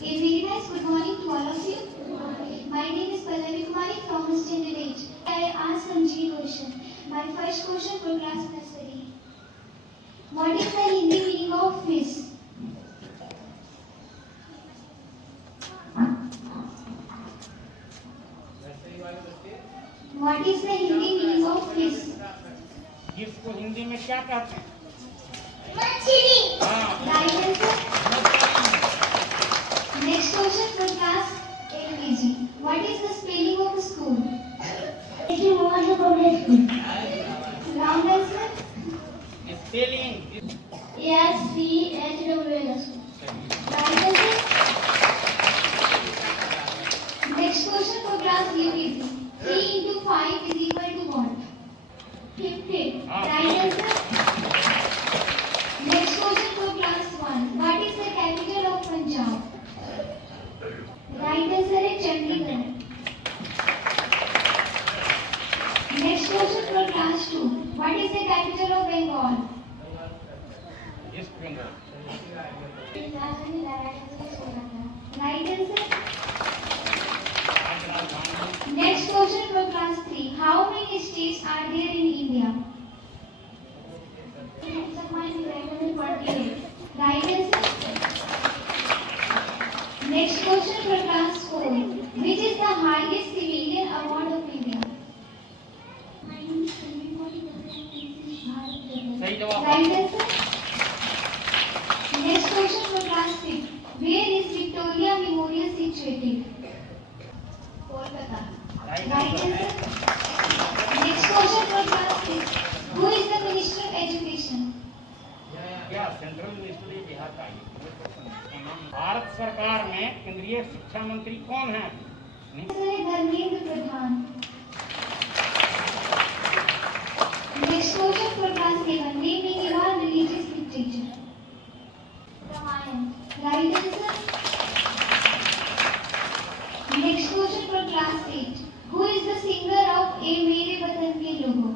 A very nice good morning to all of you. Good morning. My name is Pallavi Kumari from Standard 8. I ask some G question. My first question for class nursery. What is the Hindi meaning of fish? What is the Hindi meaning of fish? इसको हिंदी में क्या कहते हैं? मछली. Right answer. Next question for class LKG. What is the spelling of school? Wrong answer. Spelling. SCHWLS. Right answer. Next question for class UKG. 3 into 5 is equal to what? 15. Right answer. Next question for class 1. What is the capital of Punjab? Right answer is Chandigarh. Next question for class 2. What is the capital of Bengal? East Bengal. Right answer. Next question for class 3. How many states are there in India? Right answer. Next question for class 4. Which is the highest civilian award of India? सही जवाब. Right answer. Next question for class 6. Where is Victoria Memorial situated? Kolkata. Right Right answer. answer. Next question for class 6. Who is the Minister of Education? क्या central ministry Bihar का है? भारत सरकार में केंद्रीय शिक्षा मंत्री कौन है? Dharmendra Pradhan. Next question for class 7. Name in your religious literature. Ramayan. Right answer. Next question for class 8. Who is the singer of A Mere Watan Ke Logo?